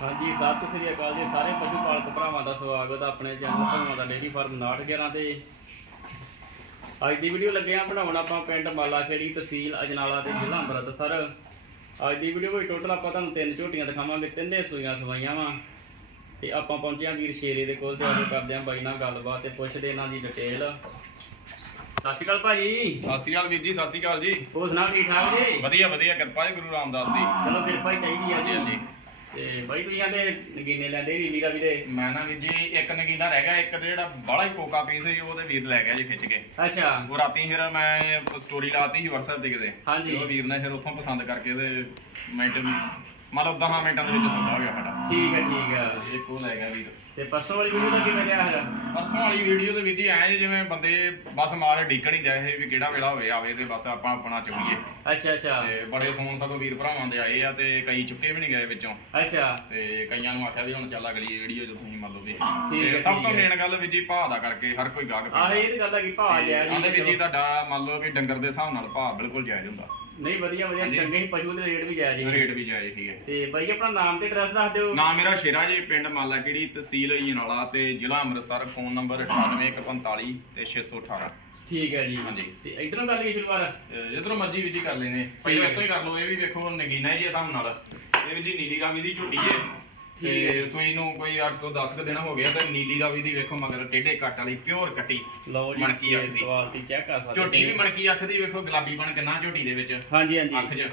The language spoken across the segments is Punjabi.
ਹਾਂਜੀ ਸਤਿ ਸ੍ਰੀ ਅਕਾਲ ਜੀ। ਸਾਰੇ ਪਸ਼ੂ ਪਾਲਕ ਭਰਾਵਾਂ ਦਾ ਸਵਾਗਤ ਹੈ ਆਪਣੇ ਚੈਨਲ ਭਰਾਵਾਂ ਦਾ ਡੇਰੀ ਫਾਰਮ 911 ਤੇ। ਅੱਜ ਦੀ ਵੀਡੀਓ ਲੱਗੇ ਆ ਬਣਾਉਣ ਆਪਾਂ ਪਿੰਡ ਮਾਲਾਖੇੜੀ ਤਹਿਸੀਲ ਅਜਨਾਲਾ ਤੇ ਜ਼ਿਲ੍ਹਾ ਅੰਮ੍ਰਿਤਸਰ। ਅੱਜ ਦੀ ਵੀਡੀਓ ਵਿੱਚ ਟੋਟਲ ਆਪਾਂ ਤੁਹਾਨੂੰ ਤਿੰਨ ਝੋਟੀਆਂ ਦਿਖਾਵਾਂਗੇ ਤਿੰਨੇ ਸੂਈਆਂ ਸਵਾਈਆਂ ਵਾ। ਤੇ ਆਪਾਂ ਪਹੁੰਚੇ ਆ ਵੀਰ ਸ਼ੇਰੇ ਦੇ ਕੋਲ ਤੇ ਅੱਜ ਕਰਦੇ ਆ ਬਾਈ ਨਾਲ ਗੱਲਬਾਤ ਤੇ ਪੁੱਛਦੇ ਇਹਨਾਂ ਦੀ ਡਿਟੇਲ ਸਤਿ ਸ਼੍ਰੀ ਅਕਾਲ ਭਾਜੀ। ਸਤਿ ਸ਼੍ਰੀ ਅਕਾਲ ਵੀਰ ਜੀ ਸਤਿ ਸ਼੍ਰੀ ਅਕਾਲ ਜੀ। ਹੋਰ ਸੁਣਾਓ ਠੀਕ ਠਾਕ ਜੀ? ਵਧੀਆ ਵਧੀਆ। ਕਿਰਪਾ ਜੀ ਗੁਰੂ ਰਾਮਦਾਸ ਦੀ। ਚਲੋ ਕਿਰਪਾ ਹੀ ਚਾਹੀਦੀ ਆ ਹਾਂਜੀ। ਤੇ ਬਾਈ ਤੁਸੀਂ ਕਹਿੰਦੇ ਨਗੀਨੇ ਲੈਂਦੇ ਵੀ ਨੀਰਾ ਵੀਰੇ। ਮੈਂ ਨਾ ਵੀਰ ਜੀ ਇੱਕ ਨਗੀਨਾ ਰਹਿ ਗਿਆ ਇੱਕ ਤੇ ਜਿਹੜਾ ਬਾਹਲਾ ਹੀ ਕੋਕਾ ਪੀਸ ਸੀ ਉਹਦੇ ਵੀਰ ਲੈ ਗਿਆ ਜੀ ਖਿੱਚ ਕੇ। ਅੱਛਾ। ਉਹ ਰਾਤੀ ਫਿਰ ਮੈਂ ਸਟੋਰੀ ਲਾਤੀ ਸੀ WhatsApp ਤੇ ਕਿਤੇ। ਹਾਂਜੀ। ਉਹ ਵੀਰ ਨੇ ਫਿਰ ਉੱਥੋਂ ਪਸੰਦ ਕਰਕੇ ਤੇ ਮਿੰਟ ਮਤਲਬ 10 ਮਿੰਟਾਂ ਦੇ ਵਿੱਚ ਸੌਦਾ ਹੋ ਗਿਆ ਸਾਡਾ ਠੀਕ ਹੈ ਠੀਕ ਹੈ। ਇੱਕ ਉਹ ਲੈ ਗਿਆ ਵੀਰ। ਤੇ ਪਰਸੋਂ ਵਾਲੀ ਵੀਡੀਓ ਦਾ ਕਿਵੇਂ ਰਿਹਾ ਹੈਗਾ? ਪਰਸੋਂ ਵਾਲੀ ਵੀਡੀਓ ਦੇ ਵਿੱਚ ਜੀ ਐਂ ਜੀ ਜਿਵੇਂ ਬੰਦੇ ਬਸ ਮਾਰ ਢੀਕਣ ਹੀ ਜਾਏ ਵੀ ਕਿਹੜਾ ਵੇਲਾ ਹੋਵੇ ਆਵੇ ਤੇ ਬਸ ਆਪਾਂ ਆਪਣਾ ਚੁਗੀਏ ਅੱਛਾ ਅੱਛਾ। ਤੇ ਬੜੇ ਫੋਨ ਸਗੋਂ ਵੀਰ ਭਰਾਵਾਂ ਦੇ ਆਏ ਆ ਤੇ ਕਈ ਚੁੱਕੇ ਵੀ ਨਹੀਂ ਗਏ ਵਿੱਚੋਂ। ਅੱਛਾ। ਤੇ ਕਈਆਂ ਨੂੰ ਆਖਿਆ ਵੀ ਹੁਣ ਚੱਲ ਅਗਲੀ ਵੀਡੀਓ 'ਚ ਤੁਸੀਂ ਮੰਨ ਲਓ ਵੀ ਹੈ, ਤੇ ਸਭ ਤੋਂ ਹੈ। ਮੇਨ ਗੱਲ ਵੀ ਜੀ ਭਾਅ ਦਾ ਕਰਕੇ ਹਰ ਕੋਈ ਗਾਹਕ ਆਹ ਇਹ ਤੇ ਗੱਲ ਹੈ ਕਿ ਭਾਅ ਜਾਇਜ਼ ਹੀ ਆਂਦੇ ਵੀ ਜੀ ਚਲੋ। ਤੁਹਾਡਾ ਮੰਨ ਲਓ ਵੀ ਡੰਗਰ ਦੇ ਹਿਸਾਬ ਨਾਲ ਭਾਅ ਬਿਲਕੁਲ ਜਾਇਜ਼ ਹੁੰਦਾ। ਨਹੀਂ ਵਧੀਆ ਵਧੀਆ। ਚੰਗੇ ਹੀ ਪਸ਼ੂ ਦੇ ਰੇਟ ਵੀ ਜਾਇਜ਼ ਹੀ ਰੇਟ ਵੀ ਜਾਇਜ਼ ਹੀ ਹੈ। ਤੇ ਬਾਈ ਆਪਣਾ ਨਾਮ ਤੇ ਐਡਰੈਸ ਦੱਸ ਦਿਓ। ਨਾਮ ਮੇਰਾ ਸ਼ੇਰਾ ਜੀ ਪਿੰਡ ਮਾਲਾ ਕਿਹੜੀ ਤਹਿਸੀਲ ਜਨਾਲਾ ਤੇ ਜ਼ਿਲ੍ਹਾ ਅੰਮ੍ਰਿਤਸਰ ਫੋਨ ਨੰਬਰ 98145 ਤੇ 618 ਠੀਕ ਹੈ ਜੀ। ਹਾਂਜੀ। ਤੇ ਇਧਰੋਂ ਗੱਲ ਮਰਜ਼ੀ ਵੀ ਕਰ ਲੈਨੇ ਪਹਿਲਾਂ ਇੱਥੋਂ ਹੀ ਕਰ ਲਓ ਇਹ ਵੀ ਵੇਖੋ ਨਗੀਨਾ ਜੀ ਹਿਸਾਬ ਨਾਲ। ਇਹ ਵੀ ਜੀ ਨੀਲੀ ਰਾਵੀ ਦੀ ਝੋਟੀ ਹੈ ਹੈ। ਤੇ ਸੂਈ ਨੂੰ ਕੋਈ 8 ਤੋਂ 10 ਕੁ ਦਿਨ ਹੋ ਗਿਆ ਤੇ ਨੀਲੀ ਰਾਵੀ ਦੀ ਵੇਖੋ ਮਗਰ ਟੇਢੇ ਕੱਟ ਵਾਲੀ ਪਿਓਰ ਕੱਟੀ। ਲਓ ਜੀ ਮਣਕੀ ਅੱਖ ਦੀ। ਕੁਆਲਿਟੀ ਚੈੱਕ ਕਰ ਸਕਦੇ ਝੋਟੀ ਵੀ ਮਣਕੀ ਅੱਖ ਦੀ ਵੇਖੋ ਗੁਲਾਬੀ ਬਣ ਕਿੰਨਾ ਝੋਟੀ ਦੇ ਵਿੱਚ। ਹਾਂਜੀ ਹਾਂਜੀ। ਅੱਖ 'ਚ।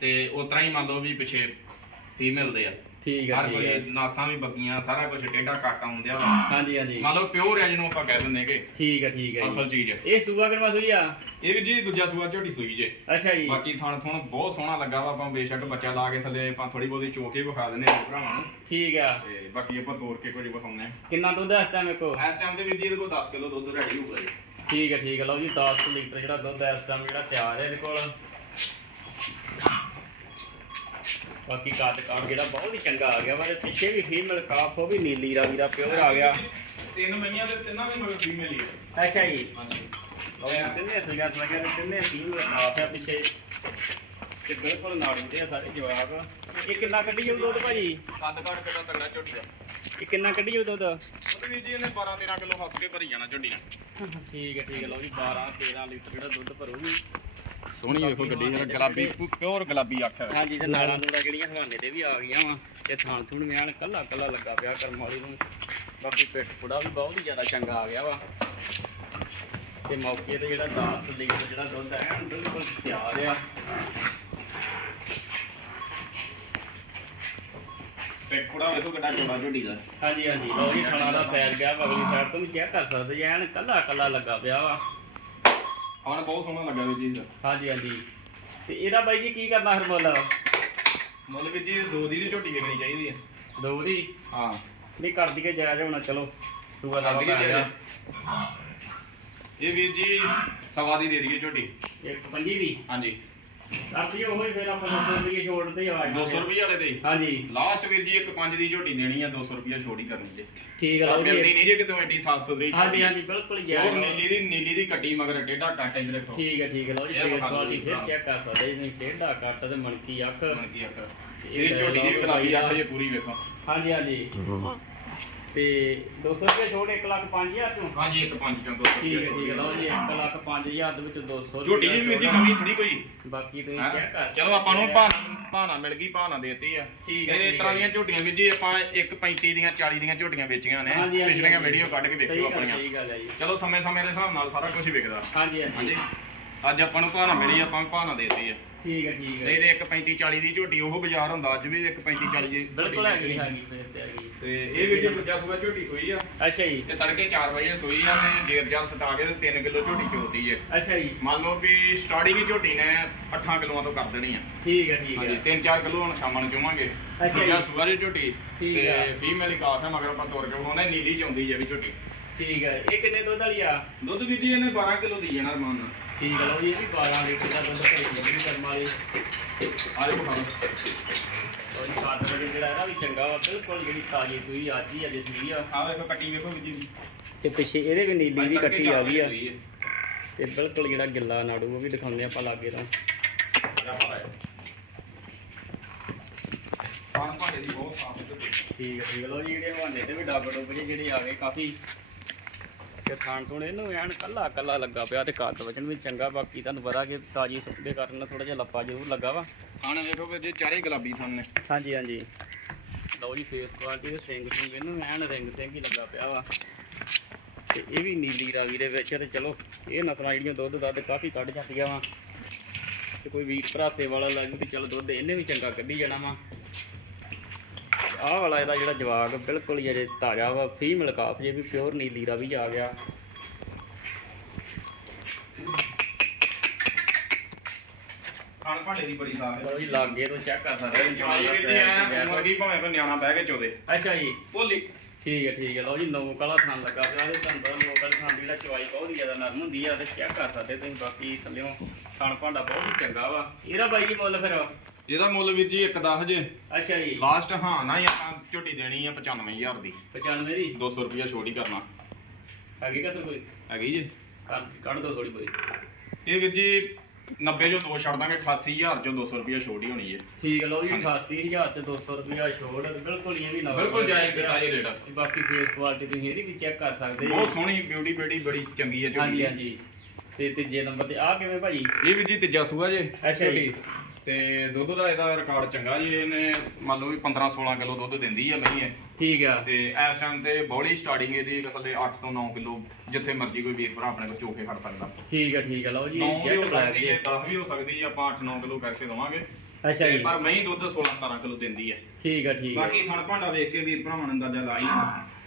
ਤੇ ਉਸ ਤਰ੍ਹਾਂ ਹੀ ਮੰਨ ਲਓ ਵੀ ਪਿੱਛੇ ਫੀਮੇਲ ਦੇ ਆ। ਠੀਕ ਹਰ ਠੀਕ ਹੈ ਕੋਈ ਨਾਸਾਂ ਵੀ ਬੱਗੀਆਂ ਸਾਰਾ ਕੁਝ ਟੇਢਾ ਕੱਟ ਆਉਂਦਿਆ ਵਾ। ਹਾਂਜੀ ਹਾਂਜੀ। ਮੰਨ ਲਓ ਪਿਓਰ ਆ ਜਿਹਨੂੰ ਆਪਾਂ ਕਹਿ ਦਿੰਦੇ ਕਿ ਠੀਕ ਹੈ ਠੀਕ ਹੈ ਅਸਲ ਚੀਜ਼ ਇਹ ਸੂਆ ਕਿਹੜਾ ਸੂਈ ਆ? ਇਹ ਵੀ ਜੀ ਦੂਜਾ ਸੂਆ ਝੋਟੀ ਸੂਈ ਜੇ। ਅੱਛਾ ਜੀ। ਬਾਕੀ ਥਣ ਥਣ ਬਹੁਤ ਸੋਹਣਾ ਲੱਗਾ ਵਾ ਆਪਾਂ ਬੇਸ਼ੱਕ ਬੱਚਾ ਲਾ ਕੇ ਥੱਲੇ ਆਪਾਂ ਥੋੜੀ ਬਹੁਤੀ ਚੋਕੇ ਵਿਖਾ ਦਿੰਦੇ ਆ ਭਰਾਵਾਂ ਨੂੰ। ਠੀਕ ਆ। ਤੇ ਬਾਕੀ ਆਪਾਂ ਤੋੜ ਕੇ ਕੁਝ ਵਿਖਾਉਂਦੇ ਕਿੰਨਾ ਦੁੱਧ ਹੈ ਇਸ ਟਾਈਮ ਮੇਰੇ ਕੋਲ ਆ ਇਸ ਟਾਈਮ ਤੇ ਵੀ ਜੀ ਇਹਦੇ ਕੋਲ 10 ਕਿਲੋ ਦੁੱਧ ਰੈਡੀ ਹੋਊਗਾ ਜੀ। ਠੀਕ ਹੈ ਠੀਕ ਹੈ ਲਓ ਜੀ 10 ਲੀਟਰ ਜਿਹੜਾ ਦੁੱਧ ਹੈ ਇਸ ਟਾਈਮ ਜਿਹੜਾ ਤਿਆਰ ਹੈ ਇਹਦੇ ਕੋਲ। ਬਾਕੀ ਕੱਦ ਕਾਠ ਜਿਹੜਾ ਬਹੁਤ ਹੀ ਚੰਗਾ ਆ ਗਿਆ। ਵਾ ਤੇ ਪਿੱਛੇ ਵੀ ਫੀਮੇਲ ਕਾਫ ਉਹ ਵੀ ਨੀਲੀ ਰਾਵੀ ਦਾ ਪਿਓਰ ਆ ਗਿਆ। ਤਿੰਨ ਮਹੀਨਿਆਂ ਦੇ ਤਿੰਨਾਂ ਦੇ ਮਗਰ ਫੀਮੇਲ ਹੀ ਹੈ ਅੱਛਾ ਜੀ। ਜੀ, ਤਿੰਨੇ ਸੀਗਾ ਕਹਿੰਦਾ ਤਿੰਨੇ ਫੀਮੇਲ ਕਾਫ ਆ ਪਿੱਛੇ। ਤੇ ਬਿਲਕੁਲ ਨਾੜੂ ਦੇ ਆ ਸਾਰੇ ਜਵਾਬ ਇਹ ਕਿੰਨਾ ਕੱਢੀ ਜਾਊ ਦੁੱਧ ਭਾਜੀ? ਕੱਦ ਕਾਠ ਕਿੰਨਾ ਤਗੜਾ ਝੋਟੀ ਦਾ। ਇਹ ਕਿੰਨਾ ਕੱਢੀ ਜਾਊ ਦੁੱਧ? ਉਹਦੇ ਵੀ ਜੀ ਇਹਨੇ 12 13 ਕਿਲੋ ਹੱਸ ਕੇ ਭਰੀ ਜਾਣਾ ਝੋਟੀ। ਨੇ ਠੀਕ ਹੈ ਠੀਕ ਹੈ। ਲਓ ਜੀ 12 13 ਲੀਟਰ ਜਿਹੜਾ ਦੁੱਧ ਭਰੂਗੀ। ਸੋਹਣੀ ਵੇਖੋ ਗੱਡੀ ਜਿਹੜਾ ਗੁਲਾਬੀ ਪਿਓਰ ਗੁਲਾਬੀ ਅੱਖ ਹੈ। ਹਾਂਜੀ ਤੇ ਨਾਲਾਂ ਨੂੜਾ ਜਿਹੜੀਆਂ ਹਵਾਨੇ ਤੇ ਵੀ ਆ ਗਈਆਂ ਵਾ ਤੇ ਥਾਂ ਥੁਣ ਮਿਆਨ ਕੱਲਾ ਕੱਲਾ ਲੱਗਾ ਪਿਆ ਕਰਮ ਵਾਲੀ ਨੂੰ। ਬਾਕੀ ਪਿੱਠ ਪੁੜਾ ਵੀ ਬਹੁਤ ਹੀ ਜ਼ਿਆਦਾ ਚੰਗਾ ਆ ਗਿਆ ਵਾ। ਤੇ ਮੌਕੇ ਤੇ ਜਿਹੜਾ 10 ਲੀਟਰ ਜਿਹੜਾ ਦੁੱਧ ਹੈ ਬਿਲਕੁਲ ਤਿਆਰ ਆ। ਪਿੱਠ ਕੁੜਾ ਵੇਖੋ ਕਿੱਡਾ ਚੌੜਾ ਝੋਟੀ ਦਾ। ਹਾਂਜੀ ਹਾਂਜੀ ਲਓ ਜੀ ਖਾਣਾ ਦਾ ਸੈਰ ਗਿਆ ਅਗਲੀ ਸਾਈਡ ਤੋਂ ਵੀ ਚੈੱਕ ਕਰ ਸਕਦੇ ਜੀ ਐਨ ਕੱਲਾ ਕੱਲਾ ਲੱਗਾ ਪਿਆ ਵਾ। ਹਾਂ ਬਹੁਤ ਸੋਹਣਾ ਲੱਗਾ ਵੀ ਜੀ ਇਹਦਾ। ਹਾਂਜੀ ਹਾਂਜੀ। ਤੇ ਇਹਦਾ ਬਾਈ ਜੀ ਕੀ ਕਰਨਾ ਫਿਰ ਮੁੱਲ? ਮੁੱਲ ਵੀ ਜੀ ਦੋ ਦੀ ਦੀ ਝੋਟੀ ਵੇਖਣੀ ਚਾਹੀਦੀ ਹੈ ਦੋ ਦੀ? ਹਾਂ। ਨਹੀਂ ਕਰ ਦਈਏ ਜਾਇਜ਼ ਹੋਣਾ ਚਲੋ। ਸੂਆ ਦਾ ਹੈ ਗਿਆ ਇਹ ਵੀਰ ਜੀ ਸਵਾ ਦੀ ਦੇ ਦਈਏ ਝੋਟੀ। ਇੱਕ ਪੰਜੀ ਦੀ ਹਾਂਜੀ। ਆਪੀ ਉਹ ਹੀ ਫਿਰ ਆਪਾਂ 200 ਰੁਪਏ ਛੋੜ ਤੇ ਆ 200 ਰੁਪਏ ਵਾਲੇ ਤੇ ਹਾਂਜੀ। ਲਾਸਟ ਵੀਰ ਜੀ ਇੱਕ ਪੰਜ ਦੀ ਝੋਟੀ ਦੇਣੀ ਆ 200 ਰੁਪਏ ਛੋੜ ਹੀ ਕਰਨੀ ਜੇ। ਠੀਕ ਹੈ ਪਰ ਲਓ ਮਿਲਦੀ ਜੀ ਨਹੀਂ ਜੇ ਕਿਤੋਂ ਐਡੀ ਸਾਫ਼ ਸੁਥਰੀ ਹਾਂਜੀ ਹਾਂਜੀ ਬਿਲਕੁਲ ਹੋਰ ਜਾਇਜ਼ ਨੀਲੀ ਦੀ ਨੀਲੀ ਦੀ ਕੱਟੀ ਮਗਰ ਟੇਢਾ ਕੱਟ ਇੰਦ ਦੇਖੋ ਠੀਕ ਹੈ ਠੀਕ ਹੈ ਲਓ ਜੀ ਇਹ ਫੇਸ ਵਿਖਾ ਦਿਓ ਕੁਆਲਿਟੀ ਜੀ ਫਿਰ ਭਰਾ। ਚੈੱਕ ਕਰ ਸਕਦੇ ਜੀ ਟੇਢਾ ਕੱਟ ਤੇ ਮਣਕੀ ਅੱਖ। ਮਣਕੀ ਅੱਖ। ਇਹਦੀ ਝੋਟੀ ਦੀ ਵੀ ਗੁਲਾਬੀ ਅੱਖ ਜੇ ਪੂਰੀ ਵੇਖੋ। ਹਾਂਜੀ ਹਾਂਜੀ। ਤੇ 200 ਰੁਪਏ ਛੋੜ 1 ਲੱਖ 5000 ਚੋਂ। ਹਾਂਜੀ ਇੱਕ ਪੰਜ ਚੋਂ 200 ਠੀਕ ਹੈ ਠੀਕ ਹੈ ਲਓ ਜੀ 1 ਲੱਖ 5000 ਦੇ ਵਿੱਚ 200 ਝੋਟੀ ਜੀ ਕਮੀ ਥੋੜੀ ਕੋਈ। ਬਾਕੀ ਤੁਸੀਂ? ਚੈੱਕ ਕਰ ਚਲੋ ਆਪਾਂ ਨੂੰ ਭਾਣਾ ਭਾਣਾ ਮਿਲ ਗਈ ਭਾਣਾ ਦੇਤੀ ਆ। ਠੀਕ ਹੈ, ਇਹ ਤਰ੍ਹਾਂ। ਦੀਆਂ ਝੋਟੀਆਂ ਵੀਰ ਜੀ ਆਪਾਂ ਇੱਕ 35 ਦੀਆਂ 40 ਦੀਆਂ ਝੋਟੀਆਂ ਵੇਚੀਆਂ ਨੇ। ਪਿਛਲੀਆਂ। ਵੀਡੀਓ ਕੱਢ ਕੇ ਦੇਖਿਓ ਆਪਣੀਆਂ। ਸਹੀ ਗੱਲ ਹੈ ਜੀ। ਚਲੋ ਸਮੇਂ ਸਮੇਂ ਦੇ ਹਿਸਾਬ ਨਾਲ ਸਾਰਾ ਕੁਝ ਵਿਕਦਾ। ਹਾਂਜੀ ਹਾਂਜੀ। ਅੱਜ ਆਪਾਂ ਨੂੰ ਭਾਣਾ ਮਿਲੀ ਆਪਾਂ ਭਾਣਾ ਦੇਤੀ ਆ। ਠੀਕ ਹੈ ਠੀਕ ਹੈ। ਨਹੀਂ ਤੇ ਇੱਕ 35 40 ਦੀ ਝੋਟੀ ਉਹ ਬਾਜ਼ਾਰ ਹੁੰਦਾ ਅੱਜ ਵੀ ਇੱਕ 35 40 ਦੀ ਬਿਲਕੁਲ ਹੈਗੀ। ਹੈਗੀ ਫਿਰ ਤੇ ਹੈਗੀ। ਤੇ ਇਹ ਵੀਡੀਓ ਦੂਜਾ ਸੂਆ ਝੋਟੀ ਸੋਈ ਆ। ਅੱਛਾ ਜੀ। ਤੇ ਤੜਕੇ 4 ਵਜੇ ਸੋਈ ਆ ਤੇ ਜੇਰ ਜਾਲ ਸਟਾ ਕੇ ਤੇ 3 ਕਿਲੋ ਝੋਟੀ ਚੋਤੀ ਹੈ। ਅੱਛਾ ਜੀ। ਮੰਨ ਲਓ ਵੀ ਸਟਾਰਟਿੰਗ ਹੀ ਝੋਟੀ ਨੇ 8 ਕਿਲੋਆਂ ਤੋਂ ਕਰ ਦੇਣੀ ਆ। ਠੀਕ ਹੈ ਠੀਕ ਹਾਂਜੀ ਹੈ 3-4 ਕਿਲੋ ਹੁਣ ਸ਼ਾਮਾਂ ਨੂੰ ਚੋਵਾਂਗੇ। ਅੱਛਾ ਜੀ। ਸੂਆ ਦੀ ਝੋਟੀ ਤੇ। ਫੀਮੇਲ ਹੀ ਕਾਫ ਹੈ ਮਗਰ ਆਪਾਂ ਤੋਰ ਕੇ ਬਣਾਉਂਦੇ ਨੀਲੀ ਚ ਆਉਂਦੀ ਵੀ ਝੋਟੀ। ਠੀਕ ਹੈ ਇਹ ਕਿੰਨੇ ਦੁੱਧ ਵਾਲੀ ਆ? ਦੁੱਧ ਵੀ ਜੀ ਇਹਨੇ 12 ਕਿਲੋ ਦੀ ਜਾਣਾ ਰਮਾਨ। ਨਾਲ ਠੀਕ ਲਓ ਜੀ ਇਹ ਵੀ 12 ਲੀਟਰ ਦਾ ਦੁੱਧ ਭਰੀ ਜਾਂਦੀ ਕਰਮ ਵਾਲੀ। ਆ ਦੇਖੋ ਖਾਓ ਔਰ ਇਹ ਕੱਦ ਵਜੇ ਜਿਹੜਾ ਇਹਦਾ ਵੀ ਚੰਗਾ ਵਾ ਬਿਲਕੁਲ ਜਿਹੜੀ ਤਾਜੀ ਸੂਈ ਅੱਜ ਹੀ ਅਜੇ ਸੂਈ ਆ। ਆ ਵੇਖੋ ਕੱਟੀ ਵੇਖੋ ਵੀ ਜੀ। ਤੇ ਪਿੱਛੇ ਇਹਦੇ ਵੀ ਨੀਲੀ ਦੀ ਕੱਟੀ ਆ ਗਈ ਆ। ਤੇ ਬਿਲਕੁਲ ਜਿਹੜਾ ਗਿੱਲਾ ਨਾੜੂ ਉਹ ਵੀ ਦਿਖਾਉਂਦੇ ਆਪਾਂ ਲਾਗੇ ਤੋਂ। ਠੀਕ ਹੈ। ਠੀਕ ਹੈ ਲੋ ਜੀ ਜਿਹੜੇ ਹਵਾਨੇ ਤੇ ਵੀ ਡੱਬ ਡੁੱਬ ਜਿਹੇ ਜਿਹੜੇ ਆ ਗਏ ਕਾਫੀ ਤੇ ਥਾਣ ਥੁਣ ਇਹਨੂੰ ਐਨ ਕੱਲਾ ਕੱਲਾ ਲੱਗਾ ਪਿਆ ਤੇ ਕੱਦ ਵਜਨ ਵੀ ਚੰਗਾ ਬਾਕੀ ਤੁਹਾਨੂੰ ਪਤਾ ਕਿ ਤਾਜੀ ਸੁੱਕੇ ਕਾਰਨ ਥੋੜਾ ਜਿਹਾ ਲੱਪਾ ਜ਼ਰੂਰ ਲੱਗਾ ਵਾ। ਖਾਣ ਵੇਖੋ ਵੀਰ ਜੀ ਚਾਰੇ ਗੁਲਾਬੀ ਥਣ ਨੇ। ਹਾਂਜੀ ਹਾਂਜੀ। ਲਓ ਜੀ ਫੇਸ ਕੁਆਲਿਟੀ ਦੇ ਸਿੰਘ ਸਿੰਘ ਇਹਨੂੰ ਐਨ ਰਿੰਗ ਸਿੰਘ ਹੀ ਲੱਗਾ ਪਿਆ ਵਾ। ਤੇ ਇਹ ਵੀ ਨੀਲੀ ਰਾਵੀ ਦੇ ਵਿੱਚ ਤੇ ਚਲੋ ਇਹ ਨਸਲਾਂ ਜਿਹੜੀਆਂ ਦੁੱਧ ਦੱਧ ਕਾਫੀ ਕੱਢ ਜਾਂਦੀਆਂ ਵਾ। ਤੇ ਕੋਈ ਵੀਰ ਭਰਾਸੇ ਵਾਲਾ ਲੱਗੂ ਤੇ ਚਲੋ ਦੁੱਧ ਇਹਨੇ ਵੀ ਚੰਗਾ ਕੱਢੀ ਜਾਣਾ ਵਾ। ਆਹ ਵਾਲਾ ਇਹਦਾ ਜਿਹੜਾ ਜਵਾਕ ਬਿਲਕੁਲ ਹੀ ਅਜੇ ਤਾਜ਼ਾ ਵਾ ਫੀਮੇਲ ਕਾਫ ਜੇ ਵੀ ਪਿਓਰ ਨੀਲੀ ਰਾਵੀ ਆ ਗਿਆ। ਖਾਣ ਭਾਂਡੇ ਦੀ ਬੜੀ ਸਾਫ਼ ਹੈ। ਲਓ ਜੀ ਲਾਗੇ ਤੋਂ ਚੈੱਕ ਕਰ ਸਕਦੇ ਹੋ ਚਵਾਈ ਵੀਰ ਜੀ ਐਂ ਮੁਰਗੀ ਭਾਵੇਂ ਕੋਈ ਨਿਆਣਾ ਬਹਿ ਕੇ ਚੋਦੇ ਅੱਛਾ ਜੀ। ਭੋਲੀ। ਠੀਕ ਹੈ ਠੀਕ ਹੈ ਲਓ ਜੀ ਨੌਕ ਵਾਲਾ ਥਾਂ ਲੱਗਾ ਪਿਆ ਤੇ ਤੁਹਾਨੂੰ ਪਤਾ ਨੌਕ ਵਾਲੇ ਥਾਂ ਦੀ ਜਿਹੜਾ ਚਵਾਈ ਬਹੁਤ ਹੀ ਜ਼ਿਆਦਾ ਨਰਮ ਹੁੰਦੀ ਆ ਤੇ ਚੈੱਕ ਕਰ ਸਕਦੇ ਤੁਸੀਂ ਬਾਕੀ ਥੱਲਿਓਂ ਥਣ ਭਾਂਡਾ ਬਹੁਤ ਹੀ ਚੰਗਾ ਵਾ। ਇਹਦਾ ਬਾਈ ਜੀ ਮੁੱਲ ਫਿਰ? ਇਹਦਾ ਮੁੱਲ ਵੀਰ ਜੀ 1.10 ਜੇ। ਅੱਛਾ ਜੀ। ਲਾਸਟ ਹਾਂ ਨਾ ਹੀ ਆਪਾਂ ਝੋਟੀ ਦੇਣੀ ਆ 95000 ਦੀ। 95 ਦੀ? 200 ਰੁਪਿਆ ਛੋਟ ਹੀ ਕਰਨਾ। ਹੈਗੀ ਕਸਰ ਕੋਈ? ਹੈਗੀ ਜੀ। ਕੱਢ ਕੱਢ ਦੋ ਥੋੜੀ ਬੋਈ ਇਹ ਵੀਰ ਜੀ 90 ਚੋਂ ਦੋ ਛੱਡ ਦਾਂਗੇ 88000 ਚੋਂ 200 ਰੁਪਿਆ ਛੋਟ ਹੀ ਹੋਣੀ ਹੈ ਠੀਕ ਹੈ ਲਓ ਜੀ 88000 ਤੇ 200 ਰੁਪਿਆ ਛੋੜ ਬਿਲਕੁਲ ਇਹ ਵੀ ਨਵਾਂ ਬਿਲਕੁਲ ਜਾਇਜ਼ ਕੀਤਾ ਜੀ ਰੇਟ। ਤੇ ਬਾਕੀ ਫੇਸ ਕੁਆਲਿਟੀ ਤੁਸੀਂ ਇਹਦੀ ਵੀ ਚੈੱਕ ਕਰ ਸਕਦੇ ਬਹੁਤ ਸੋਹਣੀ ਬਿਊਟੀ ਬੇਟੀ ਬੜੀ ਚੰਗੀ ਹੈ ਹਾਂਜੀ ਝੋਟੀ ਹਾਂਜੀ। ਤੇ ਤੀਜੇ ਨੰਬਰ ਤੇ ਆ ਕਿਵੇਂ ਭਾਜੀ? ਇਹ ਵੀਰ ਜੀ ਤੀਜਾ ਸੂਆ ਜੇ। ਅੱਛਾ ਜੀ। ਤੇ ਦੁੱਧ ਦਾ ਇਹਦਾ ਰਿਕਾਰਡ ਚੰਗਾ ਜੀ ਇਹਨੇ ਮੰਨ ਲਓ ਵੀ 15 16 ਕਿਲੋ ਦੁੱਧ ਦਿੰਦੀ ਹੈ ਮਹੀਂ ਇਹ ਠੀਕ ਆ। ਤੇ ਇਸ ਟਾਈਮ ਤੇ ਬੋਲੀ ਸਟਾਰਟਿੰਗ ਇਹਦੀ ਅਸਲ 8 ਤੋਂ 9 ਕਿਲੋ ਜਿੱਥੇ ਮਰਜ਼ੀ ਕੋਈ ਵੀਰ ਭਰਾ ਆਪਣੇ ਕੋਲ ਚੋਕੇ ਖੜ ਸਕਦਾ। ਠੀਕ ਆ ਠੀਕ ਆ ਲਓ ਜੀ 9 ਵੀ ਹੋ ਸਕਦੀ ਜੀ ਹੈ 10 ਵੀ ਹੋ ਸਕਦੀ ਹੈ ਆਪਾਂ 8 9 ਕਿਲੋ ਕਰਕੇ ਦਵਾਂਗੇ। ਅੱਛਾ ਜੀ। ਪਰ ਮਹੀਂ ਦੁੱਧ 16 17 ਕਿਲੋ ਦਿੰਦੀ ਹੈ ਠੀਕ ਆ ਠੀਕ ਆ। ਬਾਕੀ ਥਣ ਭਾਂਡਾ ਵੇਖ ਕੇ ਵੀਰ ਭਰਾਵਾਂ ਨੇ ਅੰਦਾਜ਼ਾ ਲਾਈ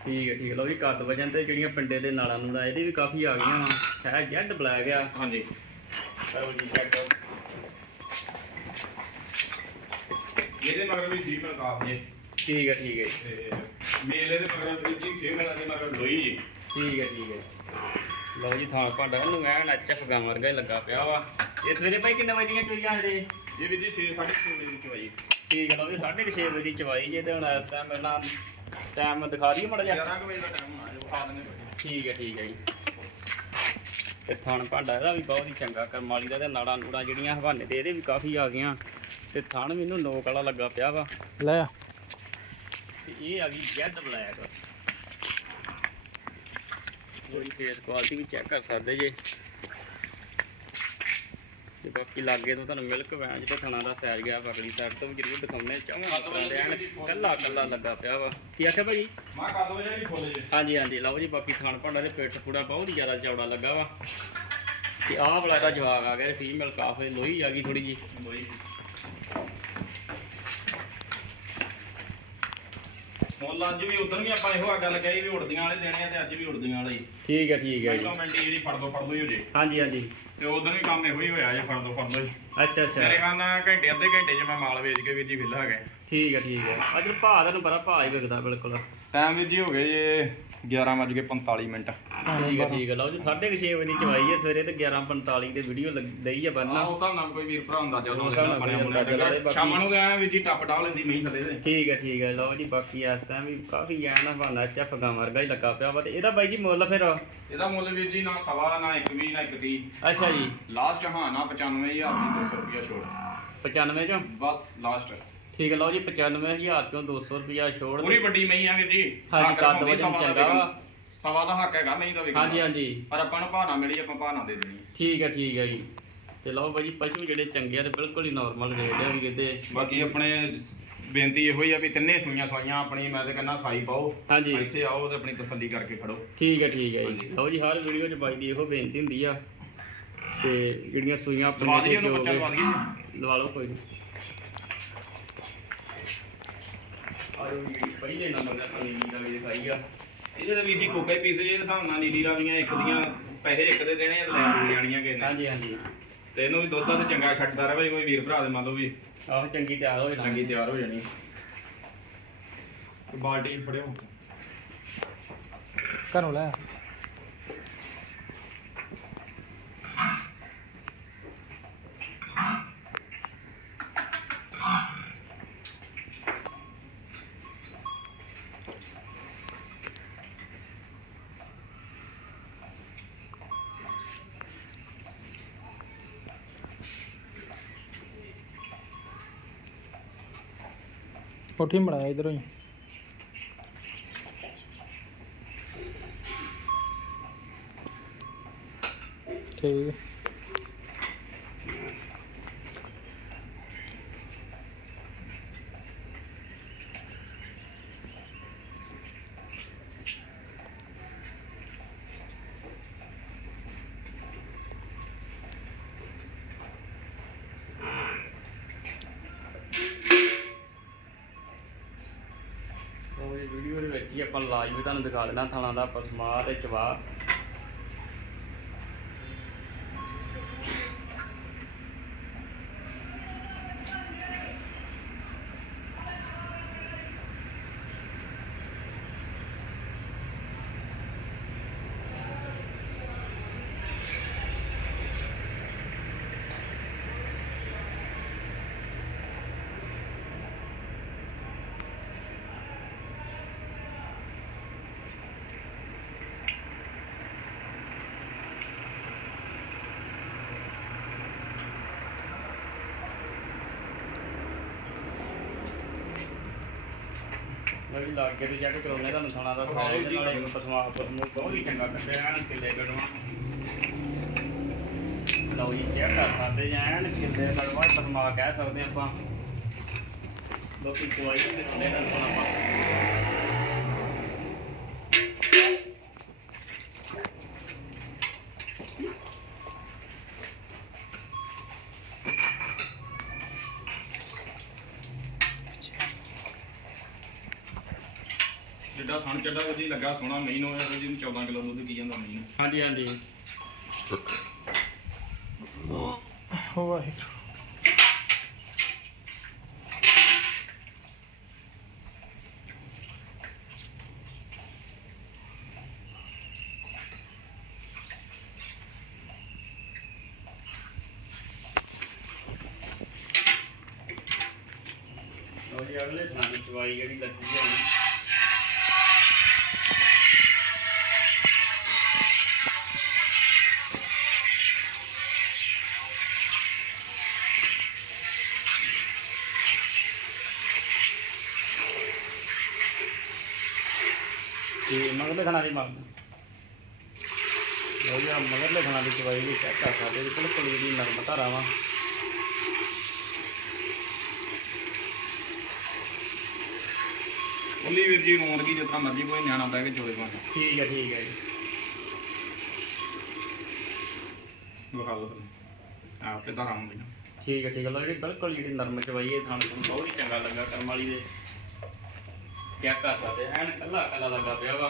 ਠੀਕ ਹੈ ਠੀਕ ਲਓ ਜੀ ਕੱਦ ਵਜਨ ਤੇ ਜਿਹੜੀਆਂ ਪਿੰਡੇ ਦੇ ਨਾਲਾਂ ਨੂੜਾ ਇਹਦੇ ਵੀ ਕਾਫੀ ਆ ਗਈਆਂ। ਵਾ ਹੈ ਜੈਡ ਬਲੈਕ ਆ। ਹਾਂਜੀ। ਕਰੋ ਜੀ ਚੈੱਕ ਇਹਦੇ ਮਗਰ ਵੀ ਠੀਕ ਕਾਫ। ਜੇ ਠੀਕ ਹੈ ਠੀਕ ਹੈ ਜੀ, ਤੇ ਮੇਲੇ ਦੇ ਮਗਰ ਵੀ ਜੀ ਛੇ ਮੇਲਾ ਦੇ ਮਗਰ ਲੋਈ ਜੀ। ਠੀਕ ਹੈ ਠੀਕ ਹੈ। ਲਓ ਜੀ ਥਾਂ ਭਾਂਡਾ ਇਹਨੂੰ ਐਨ ਐਚਐਫ ਗਾਂ ਵਰਗਾ ਹੀ ਲੱਗਾ ਪਿਆ ਵਾ। ਇਸ ਵੇਲੇ ਭਾਈ ਕਿੰਨੇ ਵਜੇ ਦੀਆਂ ਚੋਈਆਂ ਹਜੇ? ਇਹ ਵੀ ਜੀ 6 6.5 ਵਜੇ ਦੀ ਚਵਾਈ। ਠੀਕ ਹੈ ਲਓ ਜੀ 6:30 ਵਜੇ ਦੀ ਚਵਾਈ ਜੇ ਤੇ ਹੁਣ ਇਸ ਟਾਈਮ ਇਹਨਾਂ ਟਾਈਮ ਦਿਖਾ ਦਈਏ ਮੜਾ ਜਿਹਾ। 11 ਵਜੇ ਦਾ ਟਾਈਮ ਹੋਣਾ ਜੋ ਖਾ ਦਿੰਦੇ ਭਾਜੀ। ਠੀਕ ਹੈ ਠੀਕ ਹੈ ਜੀ। ਤੇ ਥਣ ਭਾਂਡਾ ਇਹਦਾ ਵੀ ਬਹੁਤ ਹੀ ਚੰਗਾ ਕਰਮਾਲੀ ਦਾ ਤੇ ਨਾੜਾਂ ਨੂੜਾਂ ਜਿਹੜੀਆਂ ਹਵਾਨੇ ਤੇ ਇਹਦੇ ਵੀ ਕਾਫੀ ਆ ਗਈਆਂ। ਤੇ ਥਣ ਮੈਨੂੰ ਨੋਕ ਵਾਲਾ ਲੱਗਾ ਪਿਆ ਵਾ। ਲੈ। ਤੇ ਇਹ ਆ ਗਈ ਜੈਡ ਬਲੈਕ। ਉਹਦੀ ਫੇਸ ਕੁਆਲਿਟੀ ਵੀ ਚੈੱਕ ਕਰ ਸਕਦੇ ਜੇ। ਤੇ ਬਾਕੀ ਲਾਗੇ ਤੋਂ ਤੁਹਾਨੂੰ ਮਿਲਕ ਵੈਨ ਜਿਹੜਾ ਥਣਾ ਦਾ ਸਾਈਜ਼ ਗਿਆ ਪਗਲੀ ਸਾਈਡ ਤੋਂ ਵੀ ਜ਼ਰੂਰ ਦਿਖਾਉਣੇ ਦੇ ਐਨ ਕੱਲਾ ਕੱਲਾ ਲੱਗਾ ਪਿਆ ਵਾ। ਕੀ ਆਖਿਆ ਭਾਜੀ? ਮੈਂ ਕਦ ਵਜੇ ਵੀ ਖੋਲੇ ਜੀ। ਹਾਂਜੀ ਹਾਂਜੀ ਲਓ ਜੀ ਬਾਕੀ ਥਣ ਭਾਂਡਾ ਦੇ ਪੇਟ ਪੂੜਾ ਬਹੁਤ ਹੀ ਜ਼ਿਆਦਾ ਚੌੜਾ ਲੱਗਾ ਵਾ। ਤੇ ਆਹ ਵਾਲਾ ਇਹਦਾ ਜਵਾਬ ਆ ਗਿਆ ਫੀਮੇਲ ਕਾਫੇ ਲੋਹੀ ਆ ਗਈ ਥੋੜੀ ਜੀ। ਮੁੱਲ ਅੱਜ ਵੀ ਉਦੋਂ ਵੀ ਆਪਾਂ ਇਹੋ ਗੱਲ ਕਹੀ ਵੀ ਉੜਦੀਆਂ ਵਾਲੇ ਦੇਣੇ ਆ ਤੇ ਅੱਜ ਵੀ ਉੜਦੀਆਂ ਵਾਲੇ ਠੀਕ ਹੈ ਠੀਕ ਹੈ ਜੀ। ਪਹਿਲਾਂ ਮਿੰਟੀ ਜਿਹੜੀ ਫੜ ਦੋ ਫੜ ਦੋ ਹੀ ਹੋ ਜੇ। ਹਾਂਜੀ ਹਾਂਜੀ। ਤੇ ਉਦੋਂ ਵੀ ਕੰਮ ਇਹੋ ਹੀ ਹੋਇਆ ਜੇ ਫੜ ਦੋ ਫੜ ਦੋ ਅੱਛਾ ਅੱਛਾ। ਮੇਰੇ ਨਾਲ ਘੰਟੇ ਅੱਧੇ ਘੰਟੇ 'ਚ ਮੈਂ ਮਾਲ ਵੇਚ ਕੇ ਵੀਰ ਜੀ ਵਿਹਲਾ ਹੋ ਗਿਆ। ਠੀਕ ਹੈ ਠੀਕ ਹੈ ਅੱਜ ਭਾਅ ਤੁਹਾਨੂੰ ਪਤਾ ਭਾਅ ਹੀ ਵਿਕਦਾ ਬਿਲਕੁਲ। ਟਾਈਮ ਵੀਰ ਜੀ ਹੋ ਗਏ ਜੇ 11:45 ਮਿੰਟ। ਠੀਕ ਹੈ ਠੀਕ ਹੈ ਲਓ ਜੀ 6:30 ਵਜੇ ਦੀ ਚਵਾਈ ਹੈ ਸਵੇਰੇ ਤੇ 11:45 ਦੇ ਵੀਡੀਓ ਦਈ ਨਾ ਬੰਨਾ ਉਸ ਹਿਸਾਬ ਨਾਲ ਕੋਈ ਵੀਰ ਭਰਾ ਹੁੰਦਾ ਜਦੋਂ ਬਣਿਆ ਮੁੰਡਾ ਬਾਕੀ- ਸ਼ਾਮਾਂ ਨੂੰ ਗਿਆ ਵੀਰ ਜੀ ਟੱਪ ਡਾਲ ਲੈਂਦੀ ਮਹੀਂ ਥੱਲੇ ਤੇ। ਠੀਕ ਹੈ ਠੀਕ ਹੈ ਲਓ ਜੀ ਬਾਕੀ ਇਸ ਟਾਈਮ ਵੀ ਕਾਫੀ ਐਨ ਹਵਾਨਾ ਚੈਫ ਗਾਂ ਵਰਗਾ ਹੀ ਲੱਗਾ ਪਿਆ ਵਾ ਤੇ ਇਹਦਾ ਬਾਈ ਜੀ ਮੁੱਲ ਫਿਰ? ਇਹਦਾ ਮੁੱਲ ਵੀਰ ਜੀ ਨਾ ਸਵਾ ਨਾ 1 ਵੀ ਨਾ 1 30 ਅੱਛਾ ਜੀ। ਲਾਸਟ ਹਾਂ ਨਾ 95000 ਦੀ 200 ਰੁਪਿਆ ਛੋੜ 95 ਚੋਂ? ਬਸ ਲਾਸਟ ਠੀਕ ਹੈ ਲਓ ਜੀ 95000 ਚੋਂ 200 ਰੁਪਿਆ ਛੋੜ ਪੂਰੀ ਵੱਡੀ ਮਹੀਂ ਆ ਵੀਰ ਜੀ। ਹਾਂਜੀ, ਹੱਕ ਕੱਦ ਰੱਖਦੀ ਵਜਨ ਸਵਾ ਦਾ ਚੰਗਾ ਵਾ। ਵਿਕਣ। ਸਵਾ ਦਾ ਹੱਕ ਹੈਗਾ ਮਹੀਂ ਦਾ ਵਿਕਣ ਹਾਂਜੀ ਦਾ। ਹਾਂਜੀ। ਪਰ ਆਪਾਂ ਨੂੰ ਨਾ ਮਿਲੀ ਆਪਾਂ ਨਾ ਦੇ ਦੇਣੀ। ਠੀਕ ਹੈ ਠੀਕ ਹੈ ਜੀ। ਤੇ ਲਓ ਬਾਈ ਜੀ ਪਸ਼ੂ ਜਿਹੜੇ ਚੰਗੇ ਆ ਤੇ ਬਿਲਕੁਲ ਹੀ ਨਾਰਮਲ ਰੇਟ ਆ ਵੀ ਕਿਤੇ। ਬਾਕੀ ਆਪਣੇ ਬੇਨਤੀ ਇਹੋ ਹੀ ਆ ਵੀ ਤਿੰਨੇ ਸੂਈਆਂ ਸਵਾਈਆਂ ਆਪਣੀ ਮੈਂ ਤੇ ਕਹਿੰਦਾ ਸਾਈ ਪਾਓ। ਹਾਂਜੀ। ਇੱਥੇ ਆਓ ਤੇ ਆਪਣੀ ਤਸੱਲੀ ਕਰਕੇ ਖੜੋ। ਠੀਕ ਹੈ ਠੀਕ ਹੈ ਜੀ। ਲਓ ਜੀ ਹਰ ਵੀਡੀਓ 'ਚ ਬਾਈ ਦੀ ਇਹੋ ਬੇਨਤੀ ਹੁੰਦੀ ਆ। ਤੇ ਜਿਹੜੀਆਂ ਸੂਈਆਂ ਲਵਾ ਦਈਏ ਆਪਣੀਆਂ ਉਹਨੂੰ ਬੱਚਾ ਲਵਾ ਚੋਗੇ ਦਈਏ ਲਵਾ ਲਓ ਕੋਈ ਨਹੀਂ ਆਰੋ ਜੀ ਪਹਿਲੇ ਨੰਬਰ ਦਾ ਨੀਲੀ ਦਾ ਵੀ ਦਿਖਾਈ ਆ। ਇਹਦੇ ਤੇ ਵੀਰ ਜੀ ਕੋਕੇ ਪੀਸ ਜੇ ਹਿਸਾਬ ਨਾਲ ਨੀਲੀ ਰਾਵੀਆਂ ਇੱਕ ਦੀਆਂ ਪੈਸੇ ਇੱਕ ਦੇ ਦੇਣੇ ਆ, ਲੈ ਜਾਣੀਆਂ ਕਿਸੇ ਨੇ। ਹਾਂਜੀ ਹਾਂਜੀ। ਤੇ ਇਹਨੂੰ ਵੀ ਦੁੱਧ ਦਾ ਤੇ ਚੰਗਾ ਛੱਡਦਾ ਰਹੇ ਕੋਈ ਵੀਰ ਭਰਾ ਦੇ ਮੰਨ ਲਓ ਵੀ। ਆਹ ਚੰਗੀ ਤਿਆਰ ਹੋ ਜਾਣਾ। ਚੰਗੀ ਤਿਆਰ ਹੋ ਜਾਣੀ। ਬਾਲਟੀ ਫੜਿਓ। ਘਰੋਂ ਲੈ ਕੋਠੀ ਮੜਾਇਆ ਇਧਰੋਂ ਹੀ। ਠੀਕ। ਵੀਡੀਓ ਦੇ ਵਿੱਚ ਆਪਾਂ ਲਾਈਵ ਤੁਹਾਨੂੰ ਦਿਖਾ ਦੇਣਾ ਥਾਣਾ ਦਾ ਪਸਮਾ ਤੇ ਚਵਾ ਮੈਂ ਵੀ ਲੱਗ ਕੇ ਤੇ ਚੈੱਕ ਕਰਾਉਣੇ ਤੁਹਾਨੂੰ ਥਾਣਾ ਦਾ ਸਾਈਜ਼ ਦੇ ਨਾਲ ਇੱਕ ਪਸਮਾ ਪਸਮੂ ਬਹੁਤ ਹੀ ਚੰਗਾ ਕੱਢਿਆ ਐਨ ਕਿੱਲੇ ਗੜਵਾ ਲਓ ਜੀ ਚੈੱਕ ਕਰ ਸਕਦੇ ਜਾਂ ਐਨ ਕਿੱਲੇ ਗੜਵਾ ਪਸਮਾ ਕਹਿ ਸਕਦੇ ਆਪਾਂ। ਚਵਾਈ ਦੇ ਥੱਲੇ ਦਾ ਤੁਹਾਨੂੰ ਆਪਾਂ ਜਿੱਡਾ ਥਣ ਚੱਡਾ ਉਹਦੀ ਲੱਗਾ ਸੋਹਣਾ ਮਹੀਨ ਹੋਇਆ ਤੇ ਜਿਹਨੂੰ 14 ਕਿਲੋ ਦੁੱਧ ਕੀ ਜਾਂਦਾ ਮਹੀਨ। ਹਾਂਜੀ ਹਾਂਜੀ। ਹੋ ਵਾਹਿਗੁਰੂ। ਲਓ ਜੀ ਅਗਲੇ ਥਾਂ ਦੀ ਚਵਾਈ ਜਿਹੜੀ ਲੱਗੀ ਮਗਰਲੇ ਖਾਣਾ ਦੀ ਮੰਗ। ਲਓ ਜੀ ਆਹ ਮਗਰਲੇ ਖਾਣਾ ਦੀ ਚਵਾਈ ਵੀ ਚੈੱਕ ਕਰ ਸਕਦੇ ਜੀ ਬਿਲਕੁਲ ਜਿਹੜੀ ਨਰਮ ਧਾਰਾ ਵਾ। ਉੱਲੀ ਵੀਰ ਜੀ ਮੋਦਗੀ ਜਿੱਦਾਂ ਮਰਜ਼ੀ ਕੋਈ ਨਿਆਣਾ ਬਹਿ ਕੇ ਚੋਲੇ ਪਾਣੀ ਠੀਕ ਹੈ ਠੀਕ ਹੈ ਜੀ। ਵਿਖਾ ਲਓ ਤੁਹਾਨੂੰ। ਆਪ ਤੇ ਧਾਰਾਂ ਹੁੰਦੀਆਂ ਠੀਕ ਹੈ ਠੀਕ ਹੈ। ਲਓ ਜਿਹੜੀ ਬਿਲਕੁਲ ਜਿਹੜੀ ਨਰਮ ਚਵਾਈ ਹੈ ਥਾਣ ਨੂੰ ਬਹੁਤ ਹੀ ਚੰਗਾ ਲੱਗਾ। ਕਰਮ ਵਾਲੀ ਦੇ ਚੈੱਕ ਕਰ ਸਕਦੇ ਐਨ ਕੱਲਾ ਕੱਲਾ ਲੱਗਾ ਪਿਆ ਵਾ।